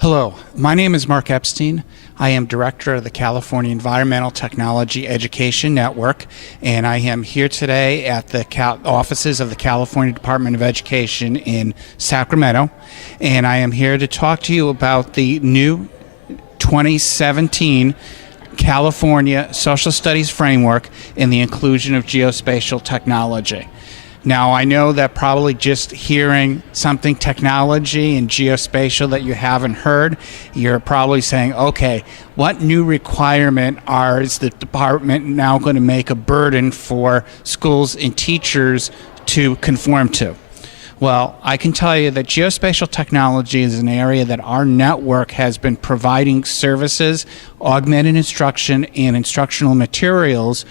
Hello, my name is Mark Epstein. I am Director of the California Environmental Technology Education Network, and I am here today at the offices of the California Department of Education in Sacramento, and I am here to talk to you about the new 2017 California Social Studies Framework and the inclusion of geospatial technology. Now, I know that probably just hearing something technology and geospatial that you haven't heard, you're probably saying, okay, what new requirement is the department now going to make a burden for schools and teachers to conform to? Well, I can tell you that geospatial technology is an area that our network has been providing services, augmented instruction, and instructional materials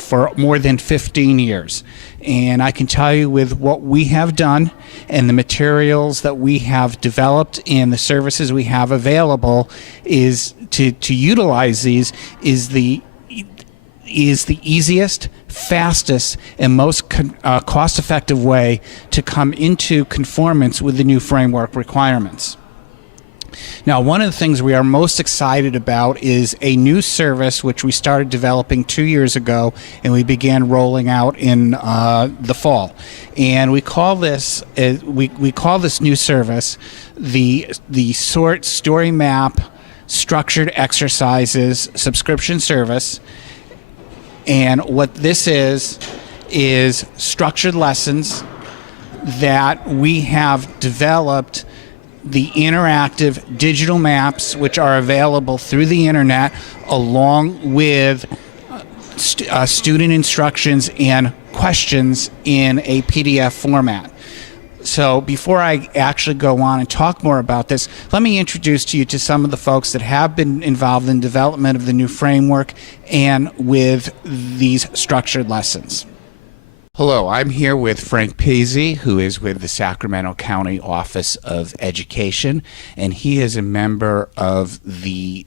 for more than 15 years. And I can tell you with what we have done and the materials that we have developed and the services we have available is to utilize these is the easiest, fastest, and most cost-effective way to come into conformance with the new framework requirements. Now, one of the things we are most excited about is a new service which we started developing 2 years ago, and we began rolling out in the fall. And we call this we call this new service the Story Map Structured Exercises Subscription Service. And what this is structured lessons that we have developed, the interactive digital maps which are available through the internet, along with student instructions and questions in a PDF format. So before I actually go on and talk more about this, let me introduce to you to some of the folks that have been involved in development of the new framework and with these structured lessons. Hello, I'm here with Frank Pizzi, who is with the Sacramento County Office of Education, and he is a member of the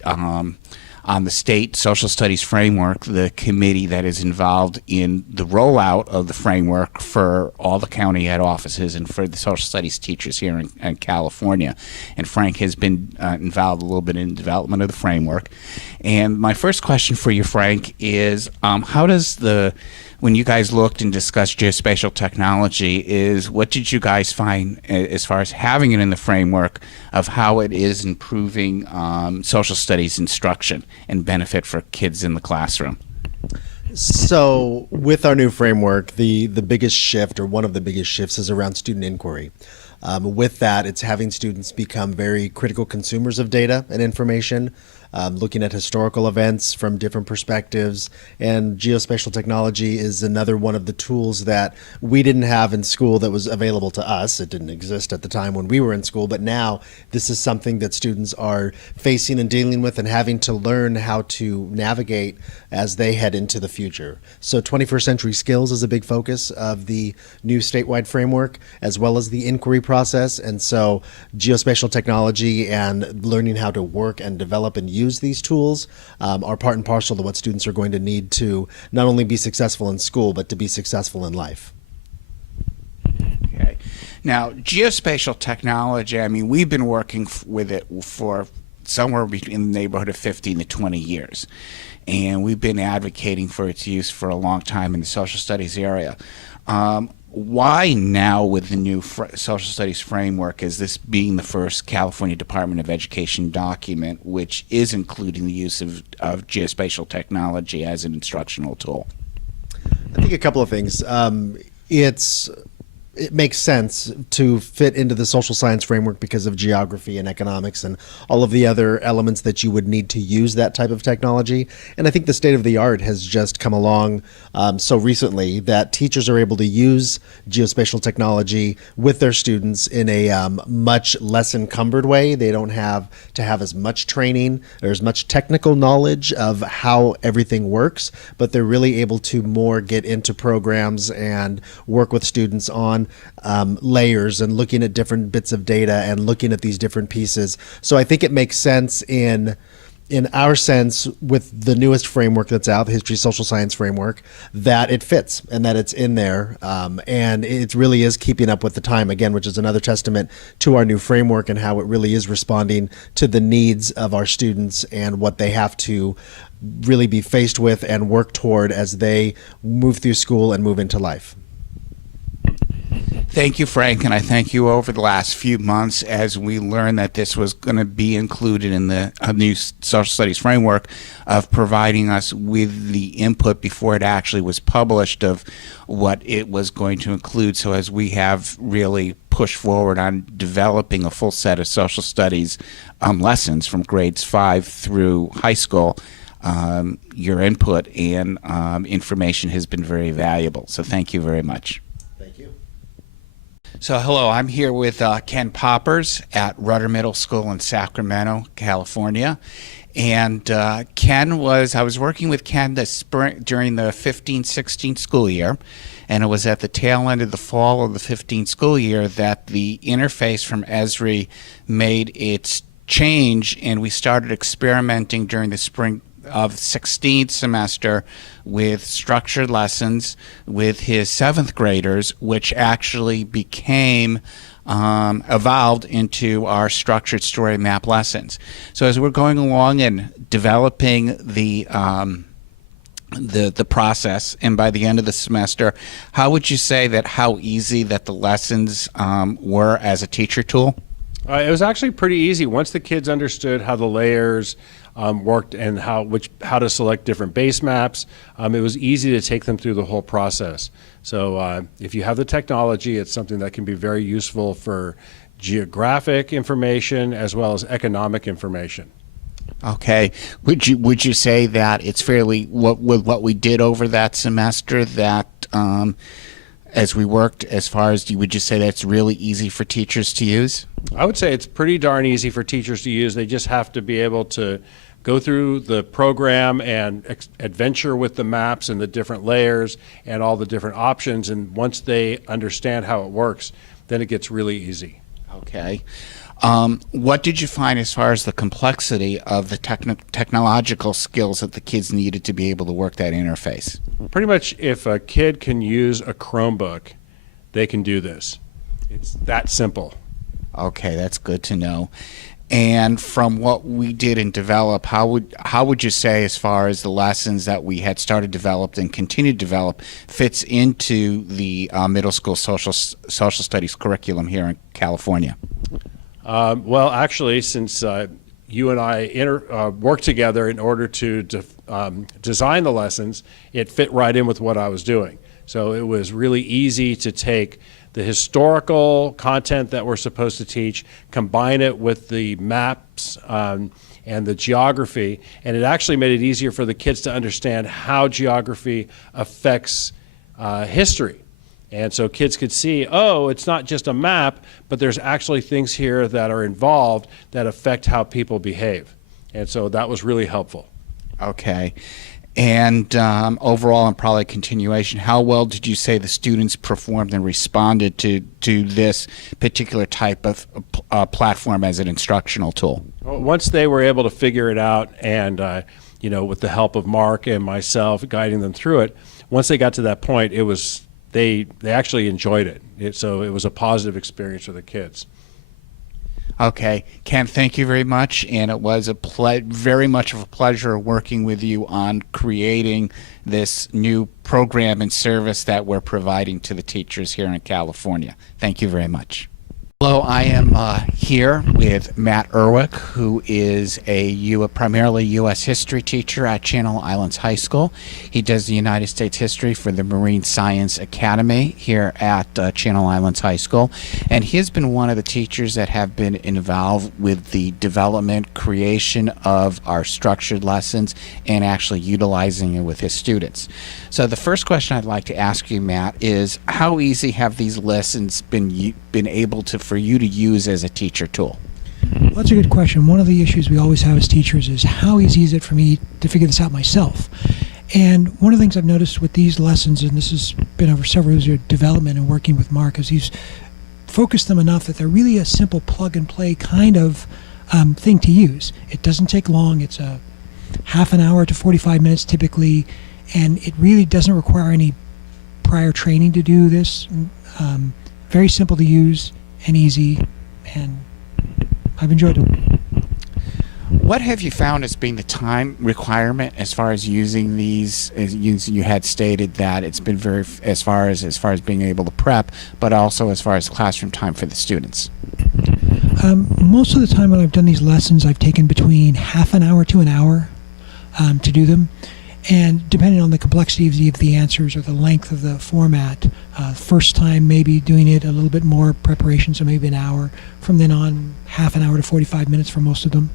on the state social studies framework, the committee that is involved in the rollout of the framework for all the county head offices and for the social studies teachers here in California. And Frank has been involved a little bit in development of the framework. And my first question for you, Frank, is how does when you guys looked and discussed geospatial technology, what did you guys find as far as having it in the framework of how it is improving social studies instruction and benefit for kids in the classroom? So with our new framework, the biggest shift, or one of the biggest shifts, is around student inquiry. With that, it's having students become very critical consumers of data and information, looking at historical events from different perspectives. And geospatial technology is another one of the tools that we didn't have in school that was available to us. It didn't exist at the time when we were in school, but now this is something that students are facing and dealing with and having to learn how to navigate as they head into the future. So 21st century skills is a big focus of the new statewide framework, as well as the inquiry process. And so geospatial technology and learning how to work and develop and use these tools are part and parcel to what students are going to need to not only be successful in school, but to be successful in life. Okay. Now, geospatial technology, I mean, we've been working with it for somewhere in the neighborhood of 15 to 20 years. And we've been advocating for its use for a long time in the social studies area. Why now, with the new social studies framework, is this being the first California Department of Education document which is including the use of geospatial technology as an instructional tool? I think a couple of things. It makes sense to fit into the social science framework because of geography and economics and all of the other elements that you would need to use that type of technology. And I think the state of the art has just come along so recently that teachers are able to use geospatial technology with their students in a much less encumbered way. They don't have to have as much training or as much technical knowledge of how everything works, but they're really able to more get into programs and work with students on layers and looking at different bits of data and looking at these different pieces. So I think it makes sense in in our sense, with the newest framework that's out, the history social science framework, that it fits and that it's in there. And it really is keeping up with the time, again, which is another testament to our new framework and how it really is responding to the needs of our students and what they have to really be faced with and work toward as they move through school and move into life. Thank you, Frank, and I thank you over the last few months as we learned that this was going to be included in the new social studies framework, of providing us with the input before it actually was published of what it was going to include. So as we have really pushed forward on developing a full set of social studies lessons from grades 5 through high school, your input and information has been very valuable. So thank you very much. So hello, I'm here with Ken Poppers at Rudder Middle School in Sacramento, California. And I was working with Ken this spring during the 15-16 school year, and it was at the tail end of the fall of the 15 school year that the interface from Esri made its change, and we started experimenting during the spring of 16th semester with structured lessons with his 7th graders, which actually became evolved into our structured story map lessons. So as we're going along and developing the process, and by the end of the semester, how would you say that how easy that the lessons were as a teacher tool? It was actually pretty easy once the kids understood how the layers worked and how to select different base maps. It was easy to take them through the whole process. So if you have the technology, it's something that can be very useful for geographic information as well as economic information. Okay. Would you say that it's fairly what we did over that semester, that as we worked, as far as would you say that's really easy for teachers to use? I would say it's pretty darn easy for teachers to use. They just have to be able to go through the program and adventure with the maps and the different layers and all the different options. And once they understand how it works, then it gets really easy. Okay. What did you find as far as the complexity of the technological skills that the kids needed to be able to work that interface? Pretty much if a kid can use a Chromebook, they can do this. It's that simple. Okay, that's good to know. And from what we did and develop, how would you say, as far as the lessons that we had started developed and continue to develop, fits into the middle school social studies curriculum here in California? Well, actually, since you and I worked together in order to design the lessons, it fit right in with what I was doing. So it was really easy to take the historical content that we're supposed to teach, combine it with the maps and the geography, and it actually made it easier for the kids to understand how geography affects history. And so kids could see, oh, it's not just a map, but there's actually things here that are involved that affect how people behave. And so that was really helpful. Okay. And overall, and probably continuation, how well did you say the students performed and responded to this particular type of platform as an instructional tool? Once they were able to figure it out, and with the help of Mark and myself guiding them through it, once they got to that point, it was they actually enjoyed it. So it was a positive experience for the kids. Okay, Ken, thank you very much, and it was very much of a pleasure working with you on creating this new program and service that we're providing to the teachers here in California. Thank you very much. Hello, I am here with Matt Erwick, who is a primarily U.S. history teacher at Channel Islands High School. He does the United States history for the Marine Science Academy here at Channel Islands High School. And he has been one of the teachers that have been involved with the development, creation of our structured lessons, and actually utilizing it with his students. So the first question I'd like to ask you, Matt, is how easy have these lessons been able for you to use as a teacher tool? Well, that's a good question. One of the issues we always have as teachers is how easy is it for me to figure this out myself? And one of the things I've noticed with these lessons, and this has been over several years of development and working with Mark, is he's focused them enough that they're really a simple plug and play kind of thing to use. It doesn't take long. It's a half an hour to 45 minutes typically, and it really doesn't require any prior training to do this. Very simple to use and easy, and I've enjoyed it. What have you found as being the time requirement as far as using these? As you had stated that it's been very as far as being able to prep, but also as far as classroom time for the students. Most of the time when I've done these lessons, I've taken between half an hour to an hour to do them. And depending on the complexity of the answers or the length of the format, first time maybe doing it a little bit more preparation, so maybe an hour. From then on, half an hour to 45 minutes for most of them.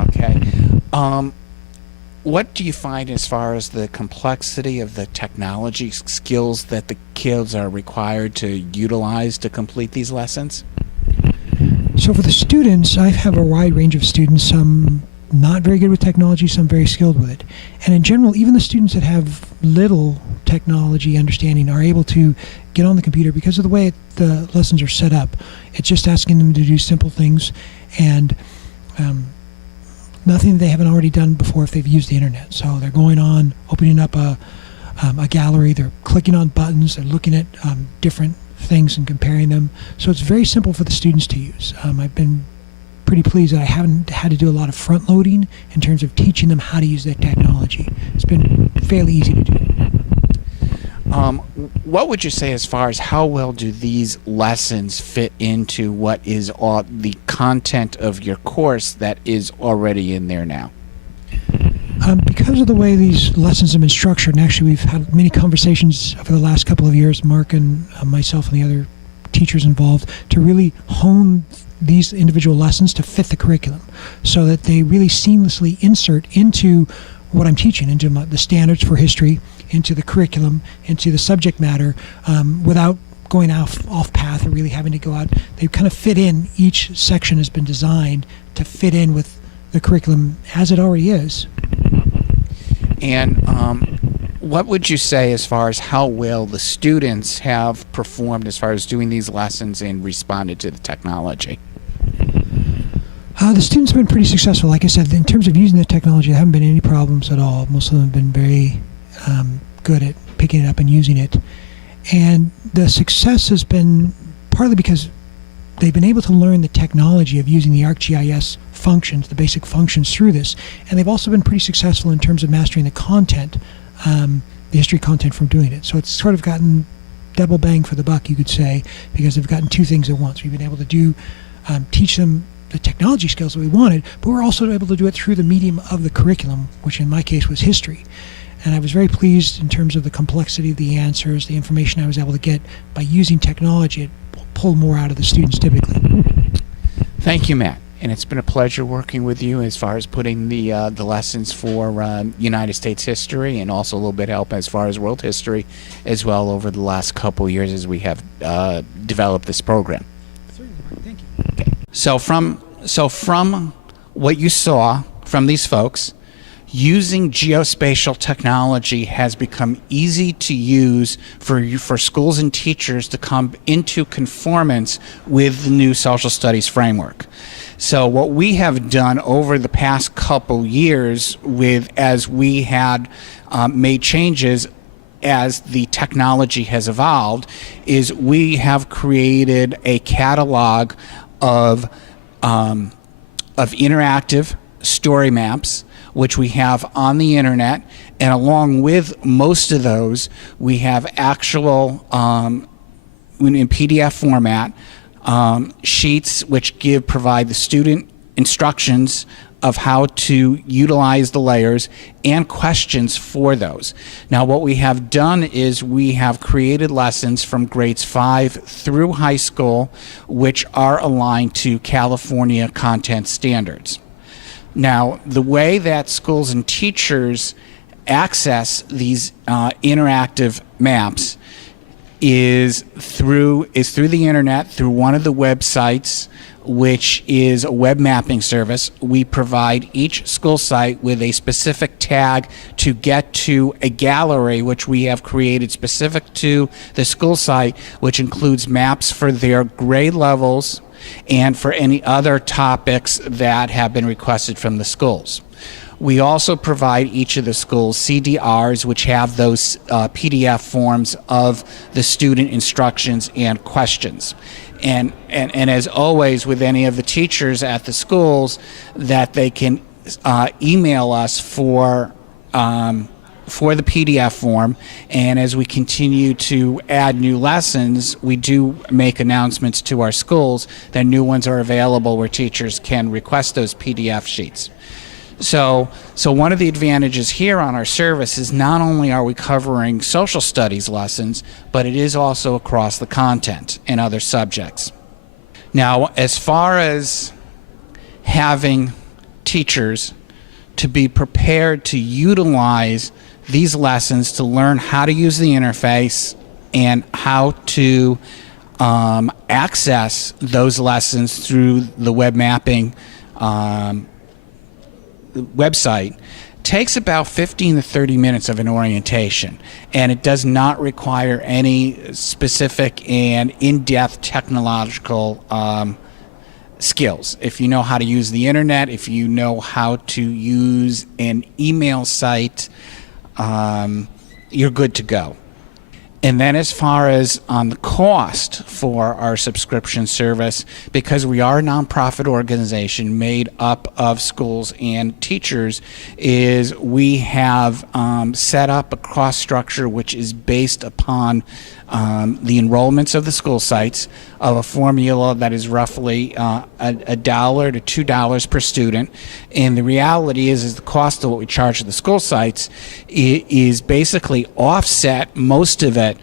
Okay. What do you find as far as the complexity of the technology skills that the kids are required to utilize to complete these lessons? So for the students, I have a wide range of students, some not very good with technology, some very skilled with it. And in general, even the students that have little technology understanding are able to get on the computer because of the way the lessons are set up. It's just asking them to do simple things and nothing they haven't already done before if they've used the internet. So they're going on, opening up a gallery, they're clicking on buttons, they're looking at different things and comparing them. So it's very simple for the students to use. I've been pretty pleased that I haven't had to do a lot of front loading in terms of teaching them how to use that technology. It's been fairly easy to do. What would you say as far as how well do these lessons fit into what is the content of your course that is already in there now? Because of the way these lessons have been structured, and actually we've had many conversations over the last couple of years, Mark and myself and the other teachers involved, to really hone these individual lessons to fit the curriculum so that they really seamlessly insert into what I'm teaching, into the standards for history, into the curriculum, into the subject matter, without going off path or really having to go out. They kind of fit in. Each section has been designed to fit in with the curriculum as it already is. And what would you say as far as how well the students have performed as far as doing these lessons and responded to the technology? The students have been pretty successful. Like I said, in terms of using the technology, there haven't been any problems at all. Most of them have been very good at picking it up and using it. And the success has been partly because they've been able to learn the technology of using the ArcGIS functions, the basic functions through this. And they've also been pretty successful in terms of mastering the content, the history content from doing it. So it's sort of gotten double bang for the buck, you could say, because they've gotten two things at once. We've been able to teach them the technology skills that we wanted, but we're also able to do it through the medium of the curriculum, which in my case was history. And I was very pleased in terms of the complexity of the answers, the information I was able to get by using technology. It pulled more out of the students typically. Thank you, Matt. And it's been a pleasure working with you as far as putting the lessons for United States history and also a little bit of help as far as world history as well over the last couple of years as we have developed this program. Thank you. Okay. So from what you saw from these folks, using geospatial technology has become easy to use for schools and teachers to come into conformance with the new social studies framework. So what we have done over the past couple years as we had made changes as the technology has evolved, is we have created a catalog of interactive story maps, which we have on the internet, and along with most of those, we have actual in PDF format sheets which provide the student instructions of how to utilize the layers and questions for those. Now what we have done is we have created lessons from grades 5 through high school which are aligned to California content standards. Now the way that schools and teachers access these interactive maps is through the internet, through one of the websites, which is a web mapping service. We provide each school site with a specific tag to get to a gallery which we have created specific to the school site, which includes maps for their grade levels and for any other topics that have been requested from the schools. We also provide each of the schools CDRs, which have those PDF forms of the student instructions and questions. And as always with any of the teachers at the schools, that they can email us for the PDF form. And as we continue to add new lessons, we do make announcements to our schools that new ones are available where teachers can request those PDF sheets. So one of the advantages here on our service is not only are we covering social studies lessons, but it is also across the content and other subjects. Now, as far as having teachers to be prepared to utilize these lessons to learn how to use the interface and how to access those lessons through the web mapping website, takes about 15 to 30 minutes of an orientation, and it does not require any specific and in-depth technological skills. If you know how to use the internet, if you know how to use an email site, you're good to go. And then as far as on the cost for our subscription service, because we are a nonprofit organization made up of schools and teachers, is we have set up a cost structure which is based upon the enrollments of the school sites, of a formula that is roughly $1 to $2 per student. And the reality is the cost of what we charge to the school sites is basically offset, most of it,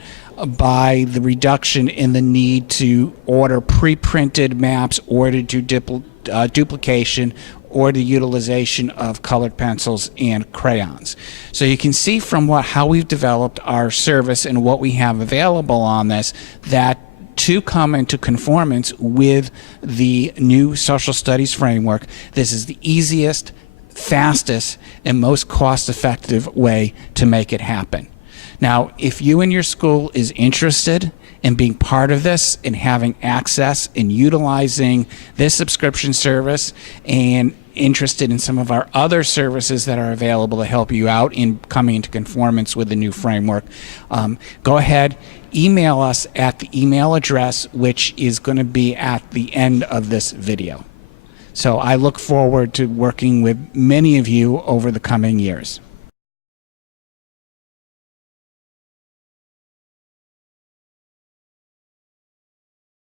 by the reduction in the need to order pre-printed maps or to do duplication or the utilization of colored pencils and crayons. So you can see from how we've developed our service and what we have available on this, that to come into conformance with the new social studies framework, this is the easiest, fastest, and most cost-effective way to make it happen. Now, if you and your school is interested in being part of this and having access and utilizing this subscription service and interested in some of our other services that are available to help you out in coming into conformance with the new framework, go ahead, email us at the email address which is going to be at the end of this video. So I look forward to working with many of you over the coming years.